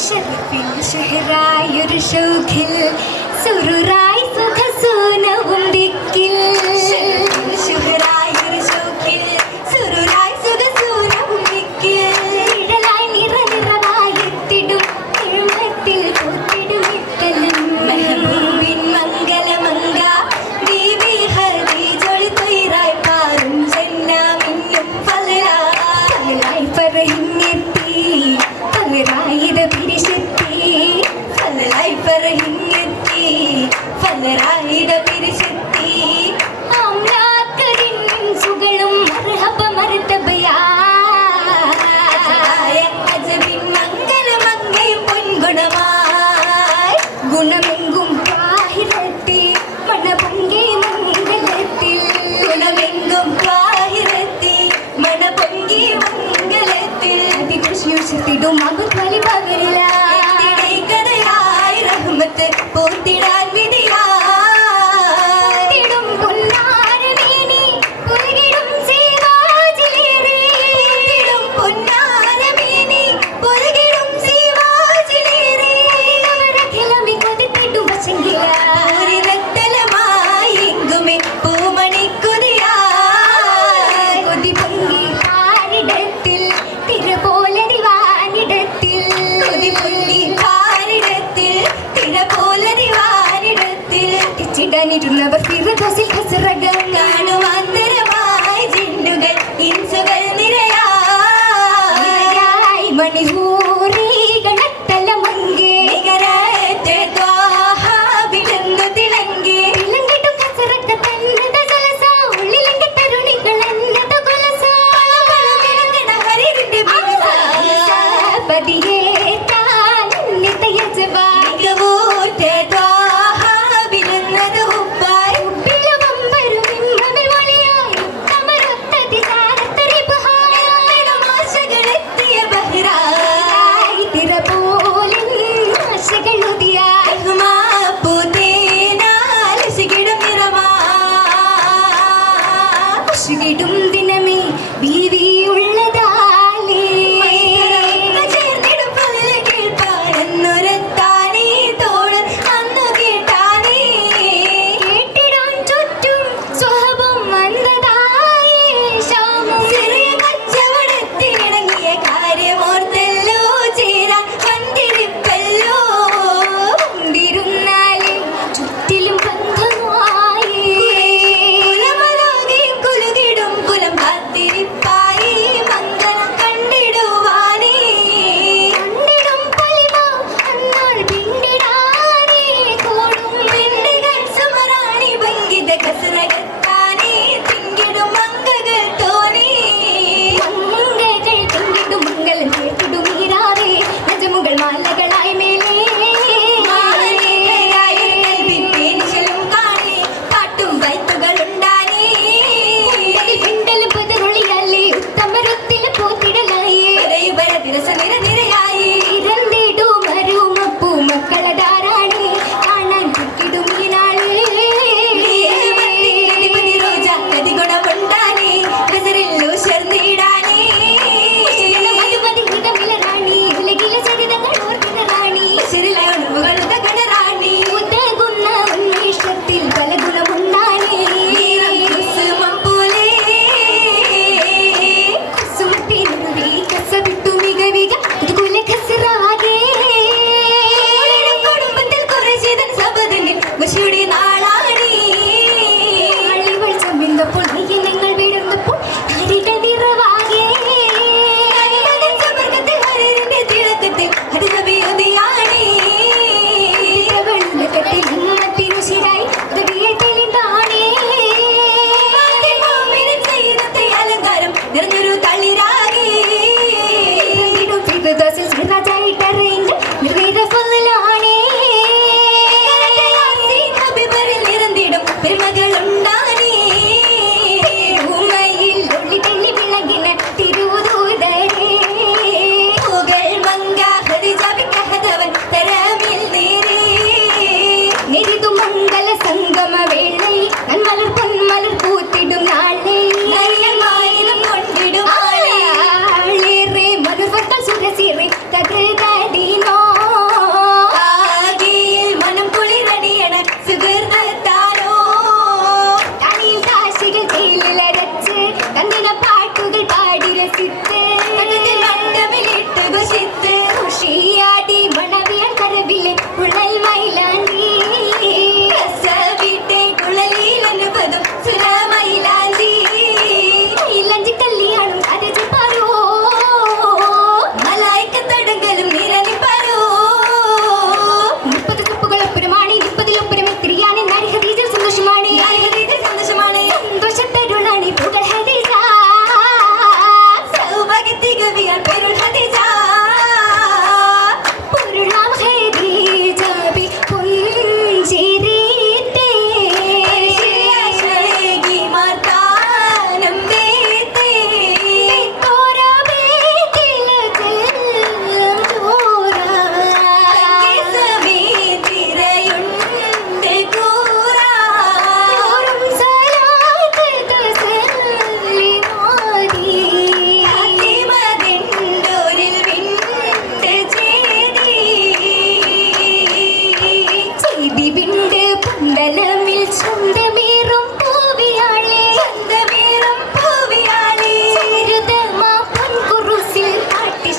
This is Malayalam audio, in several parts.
ഷറഫിൽ ഷഹറായൊരു ഷൗഖിൽ സുറുറായി സുഖസൂനവും ദിക്കിൽ ഷഹറായൊരു ഷൗഖിൽ സുറുറായി സുഖസൂനവും ദിക്കിൽ നിഴലായി നിറനിറവായി എത്തിടും തിരുമത്തിൽ കൂത്തിടും ഇത്തലം മെഹബൂബിൻ മംഗലമംഗ ബീബി ഖദീജൊളി തൊയ്റായി പാറും ജന്നാമിന്നും ഫളലായി പറഹിഞ്ഞെത്തി ഫളറായിത പിരിശെത്തി ഫളലായി പറഹിഞ്ഞെത്തി ഫളറായിത പിരിശെത്തി അംലാക്കതിൻ സുകളും മർഹബ മർതബയായ അജബിൻ മംഗലമംഗൈ പൊൻഗുണമായി ഗുണമെങ്കും ബാഹിരത്തിൽ മണപൊങ്കി മംഗലത്തിൽ ഗുണമെങ്കും ബാഹിരത്തിൽ മണപൊങ്കി മംഗലത്തിൽ അതികൃഷിയുഷത്തിടും മകുത്വലി പകരില്ല കഥയായി റഹ്മത്ത് പൂത്തിടാൻ വിധിയാടും പൊന്നാരമേനി പുലകിടും സീവാജിലേറിടും പൊന്നാരമേനി പുലകിടും സീവാജിലേറി അവരഖിലമി കൊതിത്തിടും വശങ്കില പൂരിതത്തലമായി എങ്കുമേ പൂമണി കൊതിയായി കൊതി പൊങ്ങി കാരിടത്തിൽ തിര പോലെ ദിവാനിടത്തിൽ കൊതി പൊങ്ങി കാരിടത്തിൽ തിര പോലെ ദിവാനിടത്തിൽ തിച്ചിടാനിരുന്നവർ ഫിറദോസിൽ ഖസറകം കാണുവാന്തരമായി ജിന്നുകൾ ഇൻസുകൾ നിരയായി മണിഹൂറി ഗണത്തലമങ്കേ നികരത്തെ ത്വാഹ വിളങ്ങു തിളങ്ങി തിളങ്ങിട്ടും ഖസറക്ക തന്നത ജലസ ഉള്ളിലെങ്കി തരുണികൾ എന്നത കൊലസ പളപളമിളങ്ങണ ഹരിരിന്റെ ബിരുസ പതിയേ താൻ നിതയജവാ മികവൂത്തെ ത്വാഹ വിരുന്നത് ഉപ്പായി ഉപ്പിലവം വരും ഇമ്മമി ഒളിയായി കമരൊത്തതി സാരത്തരിബഹായി ആശകളെത്തിയ ബഹ്റായി തിര പോലിൻ ആശകളുതിയായി പൂതേനാലശികിടും നിറമാശികിടും ദിനമേ ബീവി ഉള്ളതാലേ ചേർന്നിടും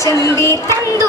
ചെമ്പി തന്തു